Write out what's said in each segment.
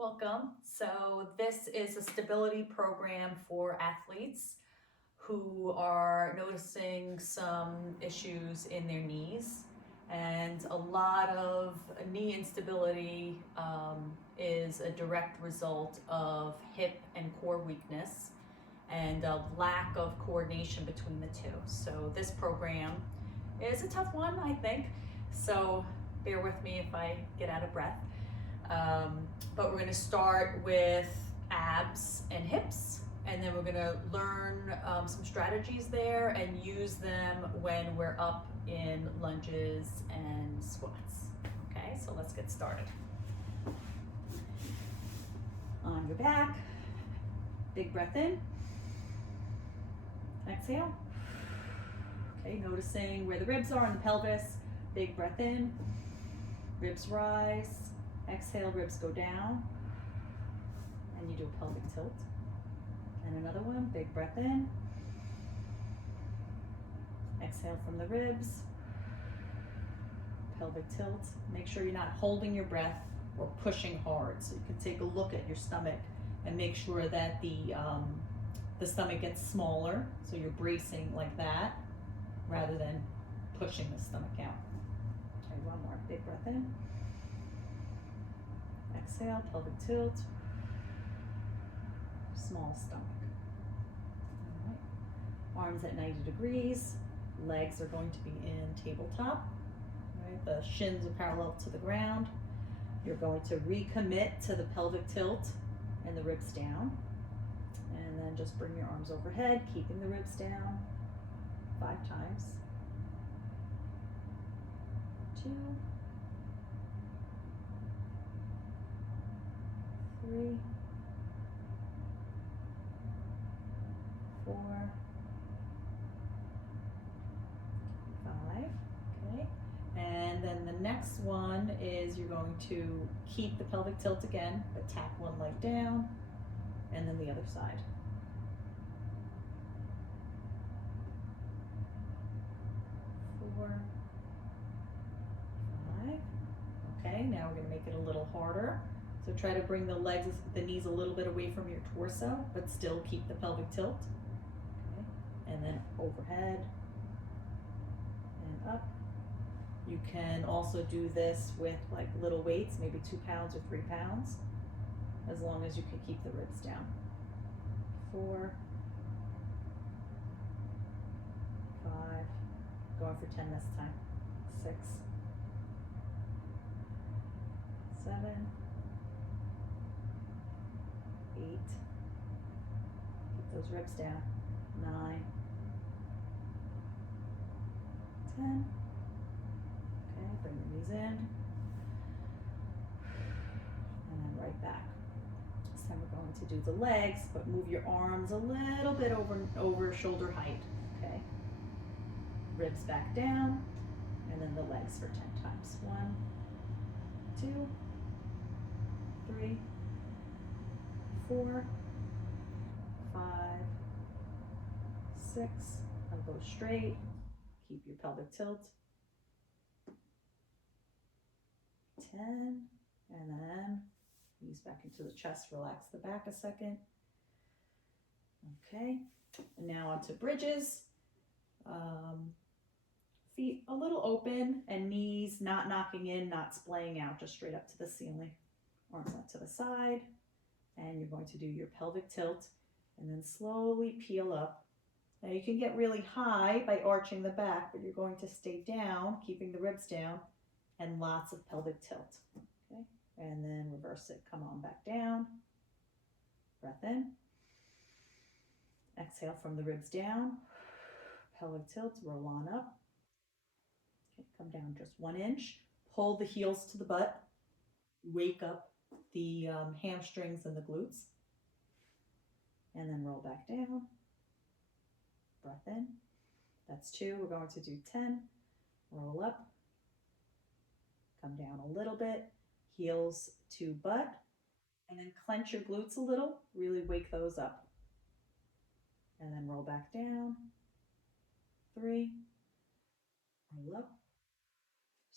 Welcome. So this is a stability program for athletes who are noticing some issues in their knees. And a lot of knee instability is a direct result of hip and core weakness and a lack of coordination between the two. So this program is a tough one, I think. So bear with me if I get out of breath. But we're going to start with abs and hips, and then we're going to learn some strategies there and use them when we're up in lunges and squats. Okay, so let's get started. On your back, big breath in, exhale. Okay, noticing where the ribs are in the pelvis, big breath in, ribs rise. Exhale, ribs go down, and you do a pelvic tilt. And another one, big breath in. Exhale from the ribs, pelvic tilt. Make sure you're not holding your breath or pushing hard. So you can take a look at your stomach and make sure that the stomach gets smaller. So you're bracing like that rather than pushing the stomach out. Okay, one more, big breath in. Exhale, pelvic tilt, small stomach. All right. Arms at 90 degrees, legs are going to be in tabletop. All right. The shins are parallel to the ground. You're going to recommit to the pelvic tilt and the ribs down. And then just bring your arms overhead, keeping the ribs down 5 times. 2, 3, 4, 5. Okay. And then the next one is you're going to keep the pelvic tilt again, but tap one leg down, and then the other side. 4, 5. Okay, now we're going to make it a little harder. So try to bring the knees a little bit away from your torso, but still keep the pelvic tilt. Okay. And then overhead and up. You can also do this with like little weights, maybe 2 pounds or 3 pounds, as long as you can keep the ribs down. 4, 5, going for 10 this time. 6, 7, 8, keep those ribs down. 9, 10. Okay, bring your knees in, and then right back. This time we're going to do the legs, but move your arms a little bit over shoulder height. Okay, ribs back down, and then the legs for 10 times. 1, 2, 3, 4, 5, 6. Elbow straight. Keep your pelvic tilt. 10, and then knees back into the chest. Relax the back a second. Okay, and now onto bridges. Feet a little open and knees not knocking in, not splaying out, just straight up to the ceiling. Arms out to the side, and you're going to do your pelvic tilt and then slowly peel up. Now you can get really high by arching the back, but you're going to stay down, keeping the ribs down, and lots of pelvic tilt. Okay, and then reverse it. Come on back down. Breath in. Exhale from the ribs down. Pelvic tilt, roll on up. Okay, come down just 1 inch. Pull the heels to the butt. Wake up the hamstrings and the glutes. And then roll back down. Breath in. That's 2. We're going to do 10. Roll up. Come down a little bit. Heels to butt. And then clench your glutes a little. Really wake those up. And then roll back down. 3. Roll up.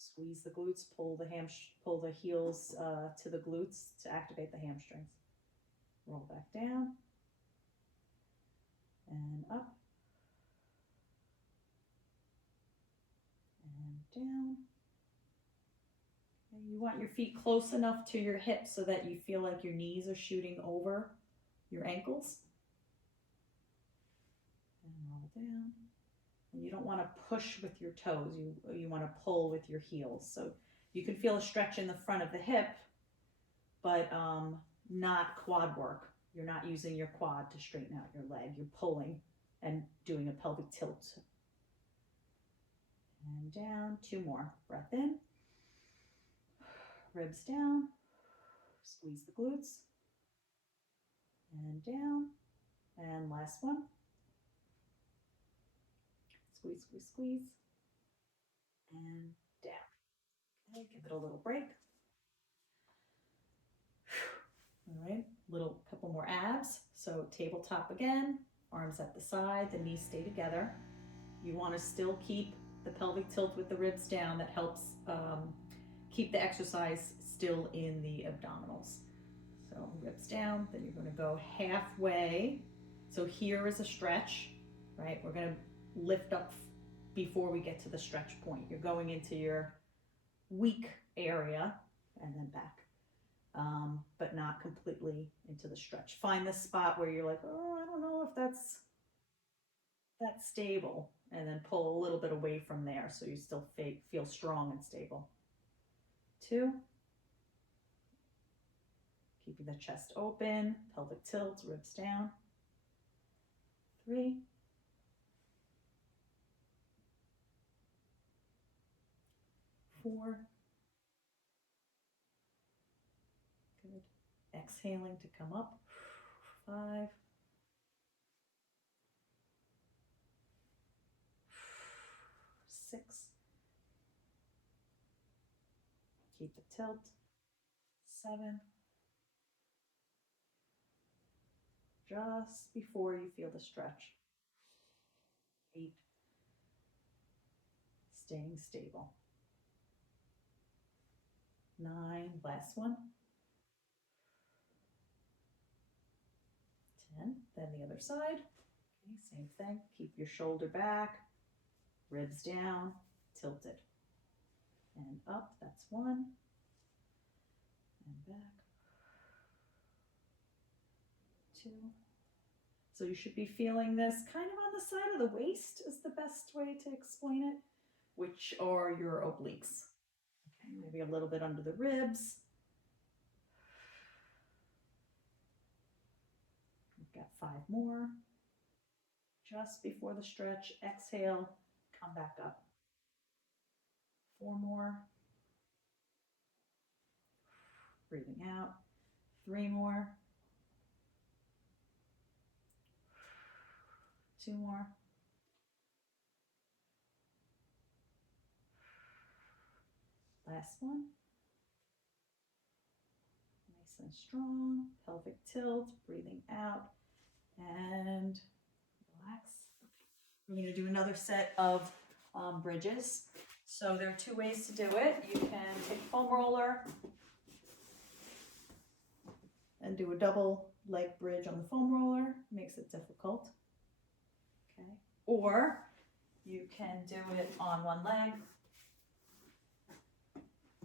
Squeeze the glutes, pull the heels to the glutes to activate the hamstrings. Roll back down and up and down. And you want your feet close enough to your hips so that you feel like your knees are shooting over your ankles. And roll down. And you don't want to push with your toes. You want to pull with your heels. So you can feel a stretch in the front of the hip, but not quad work. You're not using your quad to straighten out your leg. You're pulling and doing a pelvic tilt. And down, 2 more. Breath in. Ribs down. Squeeze the glutes. And down. And last one. Squeeze, squeeze, squeeze. And down. Okay, give it a little break. All right, couple more abs. So tabletop again, arms at the side, the knees stay together. You want to still keep the pelvic tilt with the ribs down. That helps keep the exercise still in the abdominals. So ribs down, then you're going to go halfway. So here is a stretch, right? We're going to lift up before we get to the stretch point. You're going into your weak area and then back. But not completely into the stretch. Find the spot where you're like, oh, I don't know if that's stable, and then pull a little bit away from there so you still feel strong and stable. 2, keeping the chest open, pelvic tilt, ribs down. 3, 4, good. Exhaling to come up. 5, 6, keep the tilt. 7, just before you feel the stretch. 8, staying stable. 9, last one. 10, then the other side. Okay, same thing. Keep your shoulder back, ribs down, tilted. And up, that's 1. And back. 2. So you should be feeling this kind of on the side of the waist is the best way to explain it, which are your obliques. Okay, maybe a little bit under the ribs. We've got 5 more. Just before the stretch, exhale, come back up. 4 more. Breathing out. 3 more. 2 more. Last one. Nice and strong. Pelvic tilt, breathing out, and relax. We're going to do another set of bridges. So there are 2 ways to do it. You can take a foam roller and do a double leg bridge on the foam roller. Makes it difficult. Okay. Or you can do it on one leg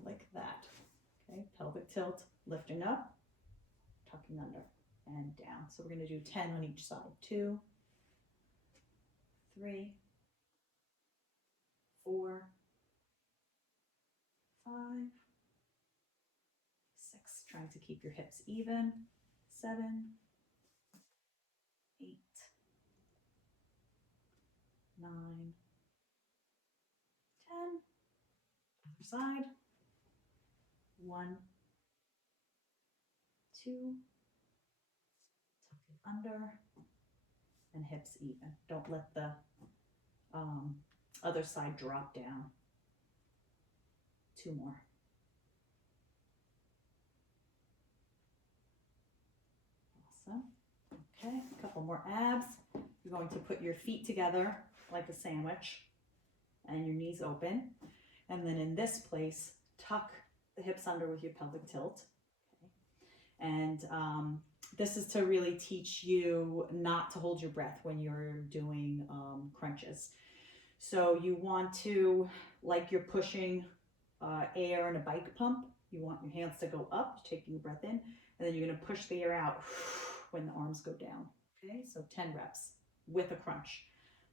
like that. Okay. Pelvic tilt, lifting up, tucking under, and down. So we're going to do 10 on each side. 2, 3, 4, 5, 6. Trying to keep your hips even. 7, 8, 9, 10. Other side. 1, 2. Tuck it under. And hips even. Don't let the other side drop down. 2 more. Awesome. Okay, a couple more abs. You're going to put your feet together like a sandwich and your knees open. And then in this place, tuck the hips under with your pelvic tilt. Okay. And this is to really teach you not to hold your breath when you're doing crunches. So you want to, like you're pushing air in a bike pump, you want your hands to go up, taking your breath in, and then you're going to push the air out when the arms go down. Okay, so 10 reps with a crunch.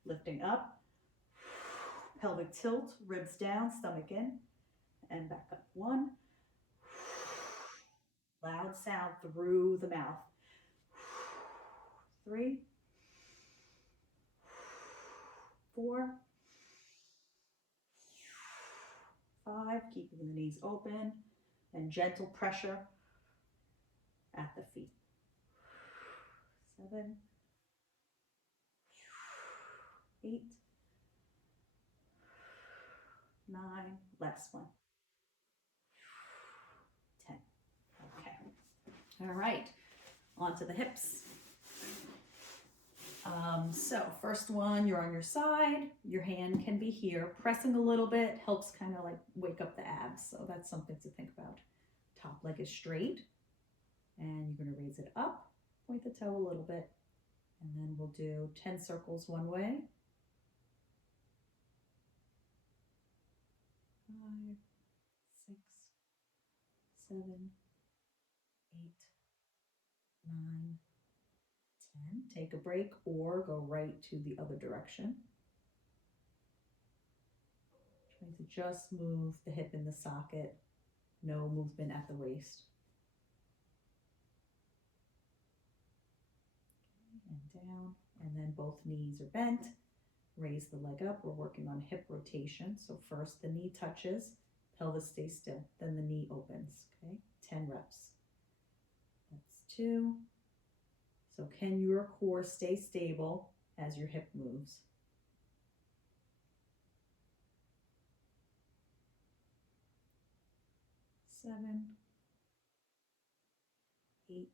Lifting up, pelvic tilt, ribs down, stomach in, and back up. 1. Loud sound through the mouth. 3, 4, 5, keeping the knees open, and gentle pressure at the feet. 7, 8, 9, last one. 10. Okay. All right, onto the hips. So first one, you're on your side, your hand can be here. Pressing a little bit helps kind of like wake up the abs. So that's something to think about. Top leg is straight and you're going to raise it up, point the toe a little bit, and then we'll do 10 circles one way. 5, 6, 7, 8, 9, 10. Take a break or go right to the other direction. Trying to just move the hip in the socket, no movement at the waist. And down, and then both knees are bent. Raise the leg up. We're working on hip rotation. So first the knee touches, pelvis stays still, then the knee opens. Okay, 10 reps. That's 2. So can your core stay stable as your hip moves? 7, 8,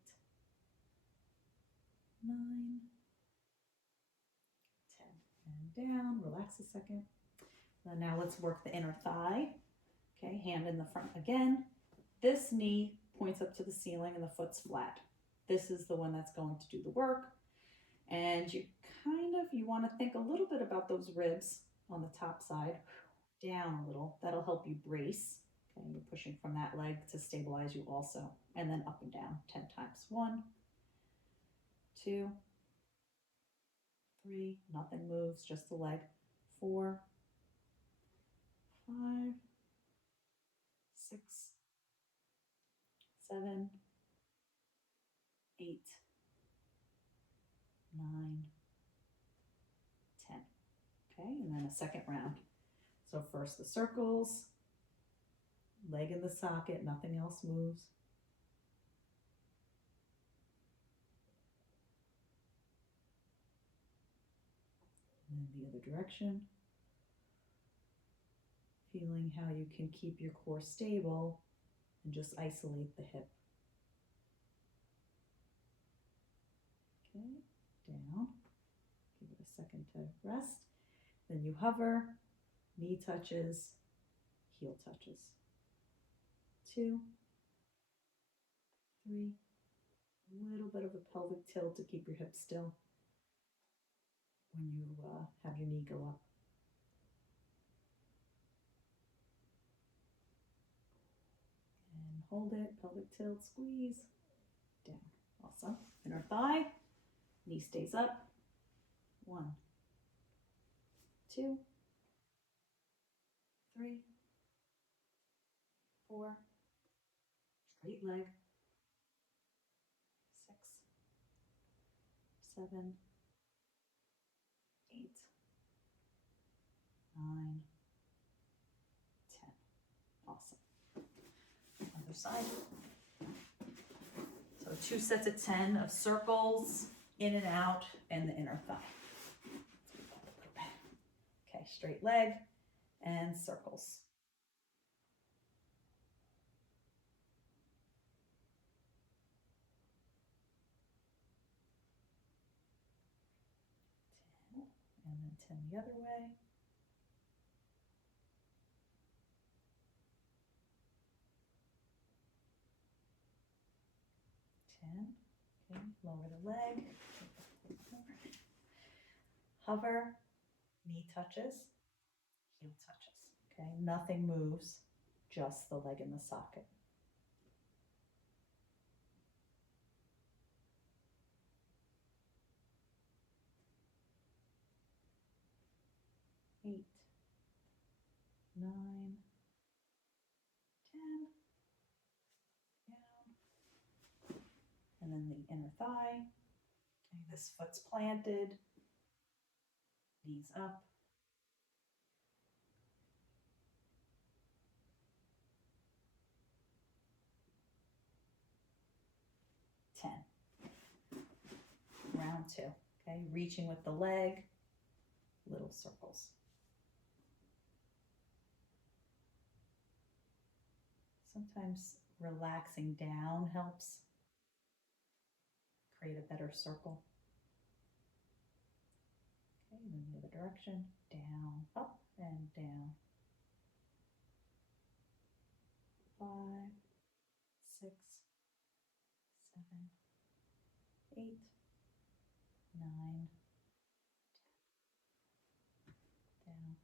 9, 10. And down, relax a second. And now let's work the inner thigh. Okay, hand in the front again. This knee points up to the ceiling and the foot's flat. This is the one that's going to do the work. And you want to think a little bit about those ribs on the top side, down a little. That'll help you brace. Okay, you're pushing from that leg to stabilize you also. And then up and down 10 times. 1, 2, 3, nothing moves, just the leg. 4, 5, 6, 7, 8, 9, 10. Okay, and then a second round. So first the circles, leg in the socket, nothing else moves. And then the other direction. Feeling how you can keep your core stable and just isolate the hip. Okay, down. Give it a second to rest. Then you hover, knee touches, heel touches. 2, 3, a little bit of a pelvic tilt to keep your hips still when you have your knee go up. And hold it, pelvic tilt, squeeze, down. Awesome. Inner thigh, knee stays up. 1, 2, 3, 4, straight leg. 6, 7, 8, 9, 10. Awesome. Other side. So 2 sets of 10 of circles, in and out, and the inner thigh. Okay, straight leg and circles. 10, and then 10 the other way. 10. Okay, lower the leg. Hover, knee touches, heel touches. Okay, nothing moves, just the leg in the socket. 8, 9, 10. Down. And then the inner thigh. Okay, this foot's planted. Knees up. 10. Round 2. Okay, reaching with the leg, little circles. Sometimes relaxing down helps create a better circle. Okay, and then the other direction, down, up, and down. 5, 6, 7, 8, 9, down.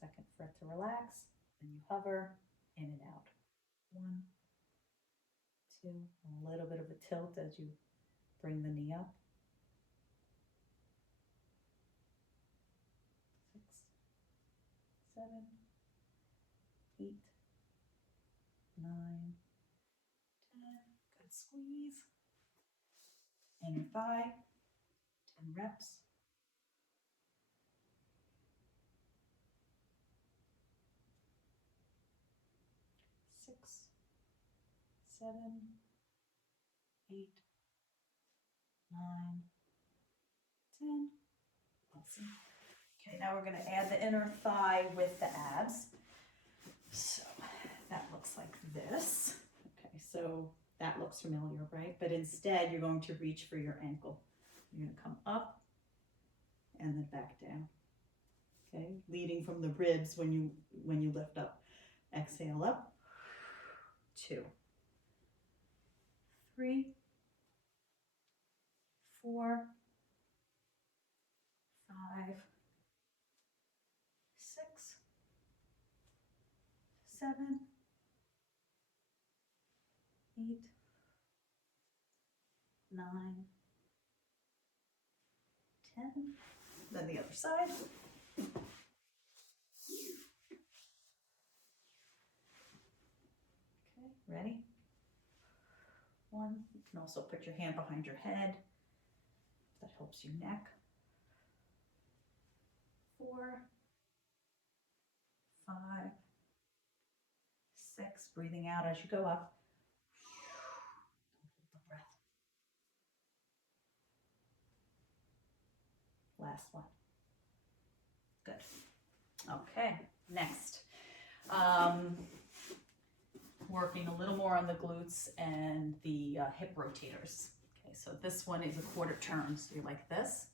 Second for it to relax. Then you hover in and out. 1, 2, a little bit of a tilt as you bring the knee up. 6, 7, 8, 9, 10. Good squeeze. Inner thigh. 10 reps. 6, 7, 8, 9, 10. Awesome. Okay, now we're going to add the inner thigh with the abs. So that looks like this. Okay, so that looks familiar, right? But instead, you're going to reach for your ankle. You're going to come up and then back down. Okay, leading from the ribs when you lift up. Exhale up. 2, 3, 4, 5, 6, 7, 8, 9, 10. Then the other side. Okay, ready? 1. You can also put your hand behind your head. That helps your neck. 4, 5, 6. Breathing out as you go up. Hold the breath. Last one. Good. Okay, next. Working a little more on the glutes and the hip rotators. Okay, so this one is a quarter turn. So you're like this,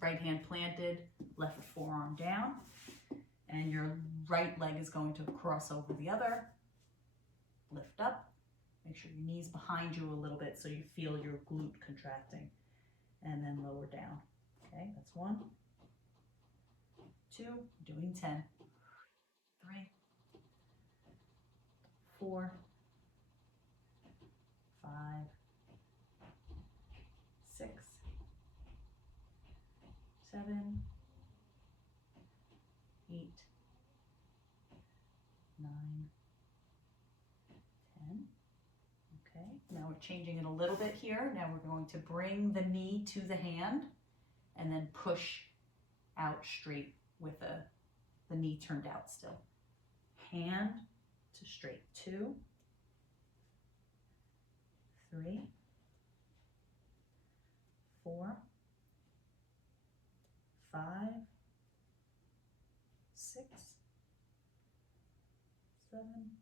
right hand planted, left forearm down, and your right leg is going to cross over the other. Lift up. Make sure your knee's behind you a little bit so you feel your glute contracting, and then lower down. Okay, that's 1, 2, doing 10, 3, 4, 5, 6, 7, 8, 9, 10. Okay, now we're changing it a little bit here. Now we're going to bring the knee to the hand and then push out straight with the knee turned out still. Hand to straight. 2, 3, 4, 5, 6, 7,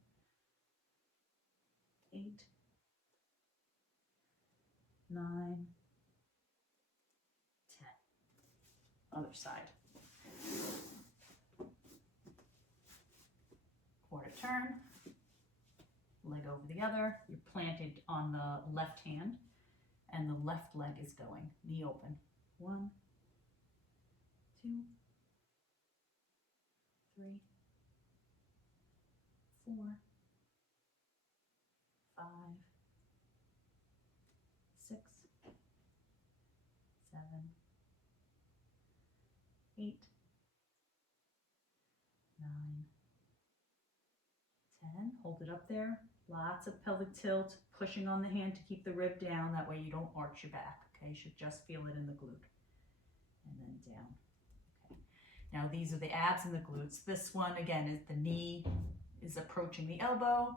8, 9, 10. Other side. Quarter turn, leg over the other. You're planted on the left hand. and the left leg is going. Knee open. 1, 2, 3, 4, 5, 6, 7, 8, 9, 10. Hold it up there. Lots of pelvic tilt, pushing on the hand to keep the rib down. That way you don't arch your back. Okay, you should just feel it in the glute. And then down. Okay. Now these are the abs and the glutes. This one, again, is the knee is approaching the elbow.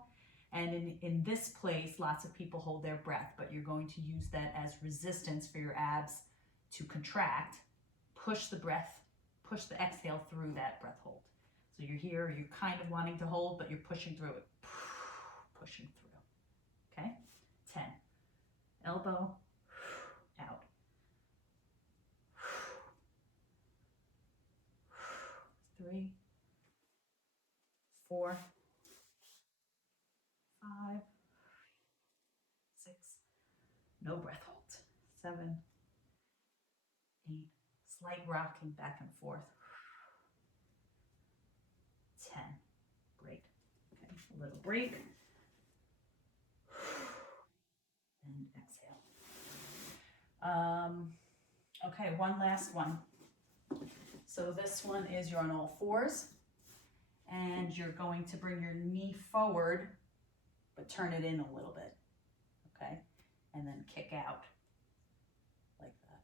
And in this place, lots of people hold their breath, but you're going to use that as resistance for your abs to contract. Push the breath, push the exhale through that breath hold. So you're here, you're kind of wanting to hold, but you're pushing through it. Pushing through. Okay? 10. Elbow, out. 3, 4, 5, 6. No breath hold. 7, 8. Slight rocking back and forth. 10. Great. Okay, a little break. And exhale. Okay, one last one. So this one is you're on all fours and you're going to bring your knee forward, but turn it in a little bit. Okay, and then kick out like that.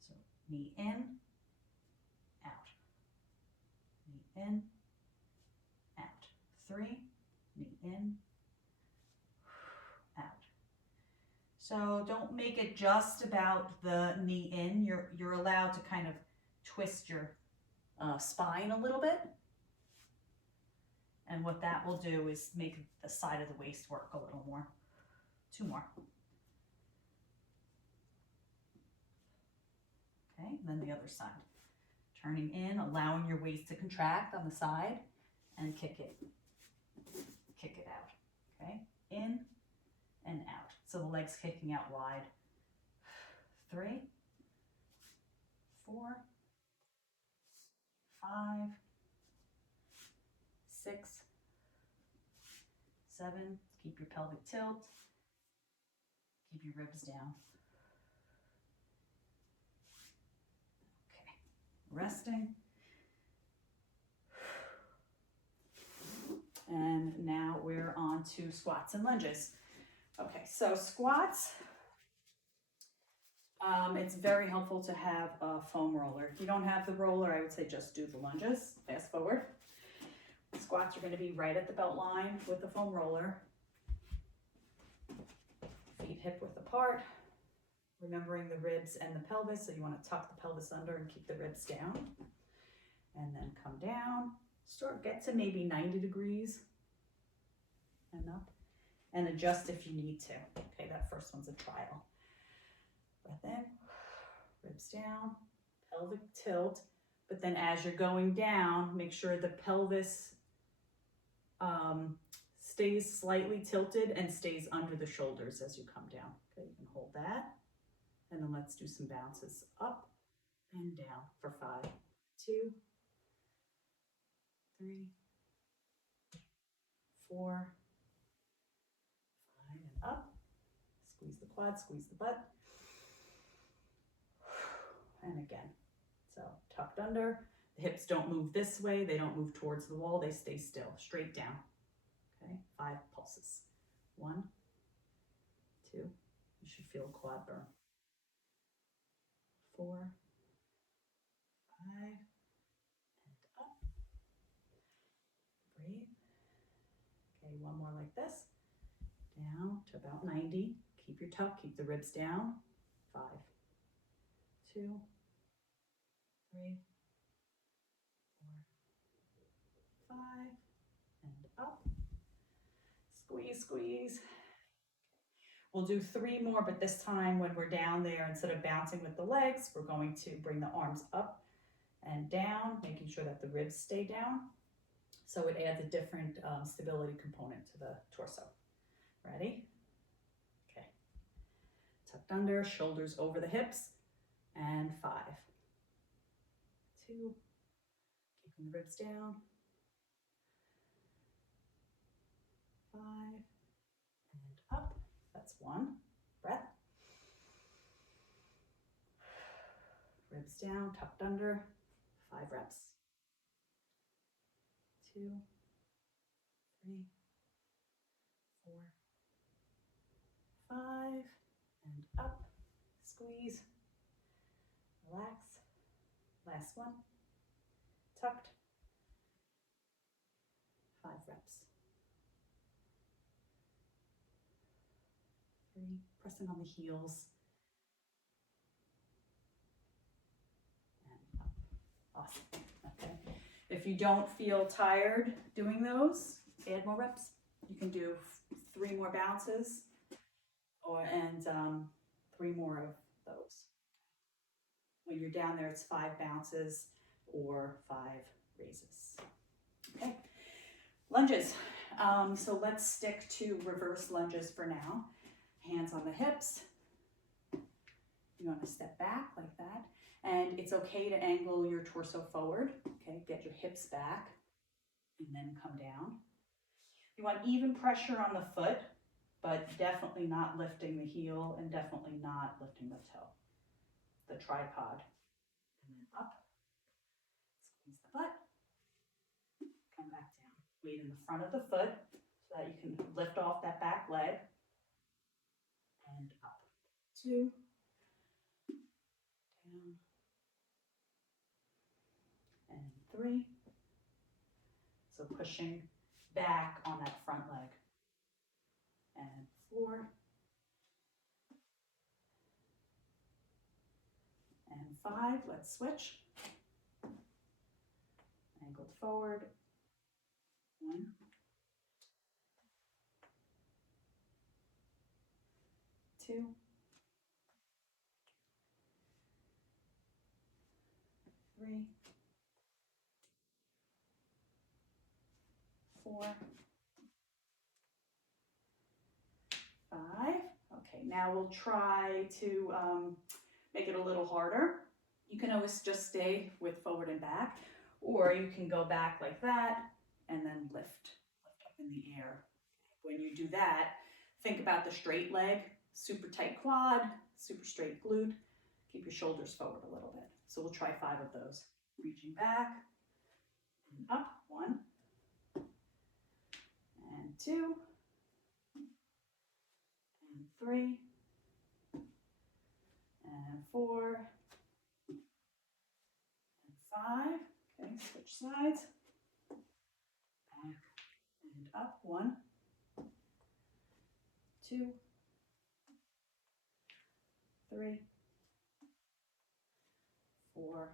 So knee in, out. Knee in, out. 3, knee in, out. So don't make it just about the knee in. You're allowed to kind of twist your spine a little bit. And what that will do is make the side of the waist work a little more. 2 more. Okay, and then the other side. Turning in, allowing your waist to contract on the side and kick it out. Okay, in and out. So the leg's kicking out wide. 3, 4, 5, 6, 7. Keep your pelvic tilt. Keep your ribs down. Okay, resting. And now we're on to squats and lunges. Okay, so squats, it's very helpful to have a foam roller. If you don't have the roller, I would say just do the lunges. Fast forward. Squats are going to be right at the belt line with the foam roller. Feet hip width apart. Remembering the ribs and the pelvis, so you want to tuck the pelvis under and keep the ribs down. And then come down. Get to maybe 90 degrees and up. And adjust if you need to. Okay, that first one's a trial. Breath in, ribs down, pelvic tilt. But then as you're going down, make sure the pelvis stays slightly tilted and stays under the shoulders as you come down. Okay, you can hold that. And then let's do some bounces up and down for 5, 2, 3, 4, 5, and up. Squeeze the quad, squeeze the butt. And again. So tucked under. The hips don't move this way. They don't move towards the wall. They stay still, straight down. Okay, 5 pulses. 1, 2. You should feel a quad burn. 4, 5, and up. Breathe. Okay, one more like this. Down to about 90. Keep your tuck, keep the ribs down. 5, 2, 3, 4, 5, and up. Squeeze, squeeze. We'll do 3 more, but this time when we're down there, instead of bouncing with the legs, we're going to bring the arms up and down, making sure that the ribs stay down. So it adds a different stability component to the torso. Ready? Okay. Tuck tucked under, shoulders over the hips, and 5, 2, keeping the ribs down, 5, and up. That's 1, breath. Ribs down, tucked under, 5 reps. 2, 3, 4, 5, and up. Squeeze, relax. Last one, tucked, 5 reps. 3, pressing on the heels. And up. Awesome. Okay. If you don't feel tired doing those, add more reps. You can do 3 more bounces and 3 more of those. When you're down there, it's 5 bounces or 5 raises. Okay. Lunges. So let's stick to reverse lunges for now. Hands on the hips. You want to step back like that. And it's okay to angle your torso forward. Okay, get your hips back and then come down. You want even pressure on the foot, but definitely not lifting the heel and definitely not lifting the toe, the tripod. And then up, squeeze the butt, come back down. Weight in the front of the foot so that you can lift off that back leg. And up. 2, down, and 3. So pushing back on that front leg. And 4. And 5, let's switch. Angled forward. 1. 2. 3. 4. 5. Okay, now we'll try to make it a little harder. You can always just stay with forward and back, or you can go back like that and then lift up in the air. When you do that, think about the straight leg, super tight quad, super straight glute. Keep your shoulders forward a little bit. So we'll try 5 of those. Reaching back and up. 1 and 2 and 3 and 4 and 5. Okay, switch sides. Back and up. 1, 2, 3, 4,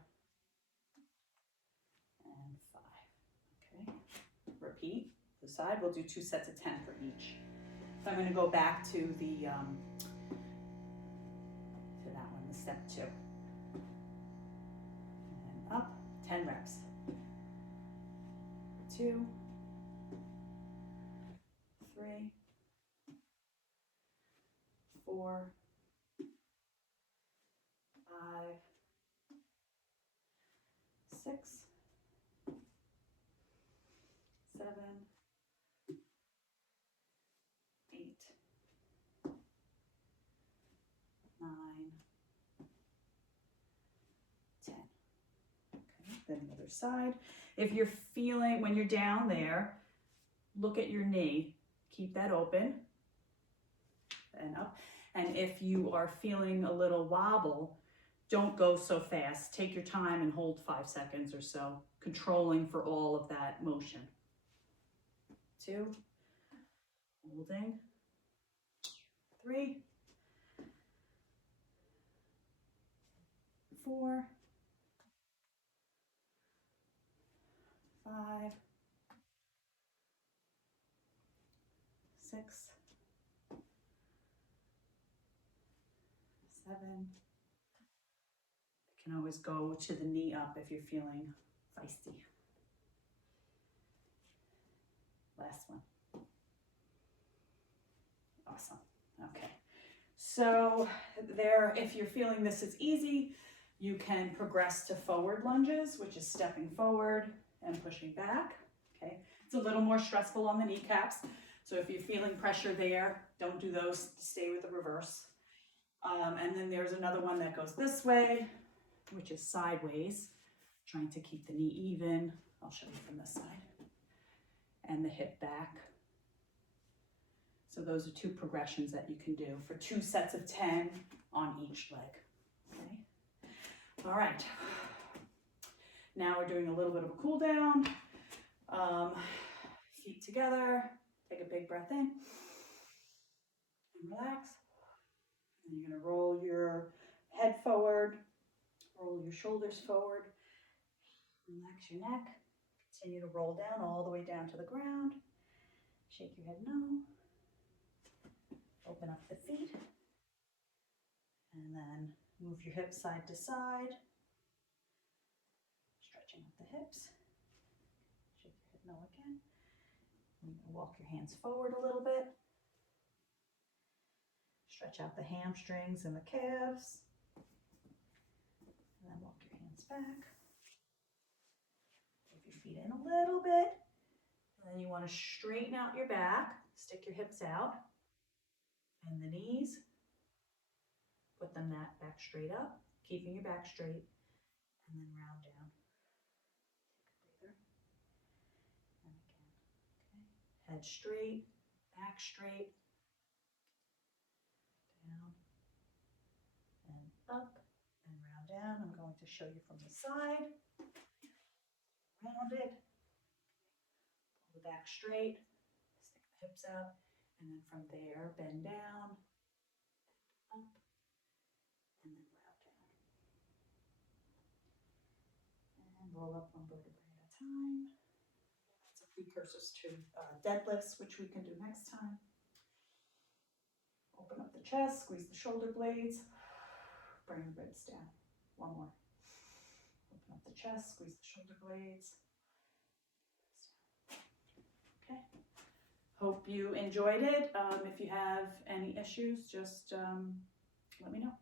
and 5. Okay, repeat the side. We'll do 2 sets of 10 for each. So I'm going to go back to the that one, the step 2. And up, 10 reps. 2, 3, 4, 5, 6, 7, 8, 9, 10. Okay, then the other side. If you're feeling, when you're down there, look at your knee. Keep that open and up. And if you are feeling a little wobble, don't go so fast. Take your time and hold 5 seconds or so, controlling for all of that motion. 2, holding. 3, 4, 5, 6, 7. You can always go to the knee up if you're feeling feisty. Last one. Awesome. Okay. So there, if you're feeling this is easy, you can progress to forward lunges, which is stepping forward and pushing back. Okay, it's a little more stressful on the kneecaps. So if you're feeling pressure there, don't do those, stay with the reverse. And then there's another one that goes this way, which is sideways, trying to keep the knee even. I'll show you from this side. And the hip back. So those are two progressions that you can do for 2 sets of 10 on each leg. Okay. All right. Now we're doing a little bit of a cool down. Feet together. Take a big breath in. And relax. And you're going to roll your head forward. Roll your shoulders forward. Relax your neck. Continue to roll down all the way down to the ground. Shake your head no. Open up the feet. And then move your hips side to side. Stretching up the hips. Shake your head no again. You're going to walk your hands forward a little bit. Stretch out the hamstrings and the calves. And then walk your hands back. Move your feet in a little bit. And then you want to straighten out your back. Stick your hips out. And the knees. Put them back straight up. Keeping your back straight. And then round down. Take a breather. And again. Okay. Head straight. Back straight. Down. And up. And round down. I'm going to show you from the side. Round it. Pull the back straight. Stick the hips out. And then from there, bend down. Up. And then round down. And roll up one vertebrae at a time. That's a precursors to deadlifts, which we can do next time. Open up the chest, squeeze the shoulder blades. Bring the ribs down. One more. Open up the chest, squeeze the shoulder blades. Okay. Hope you enjoyed it. If you have any issues, just let me know.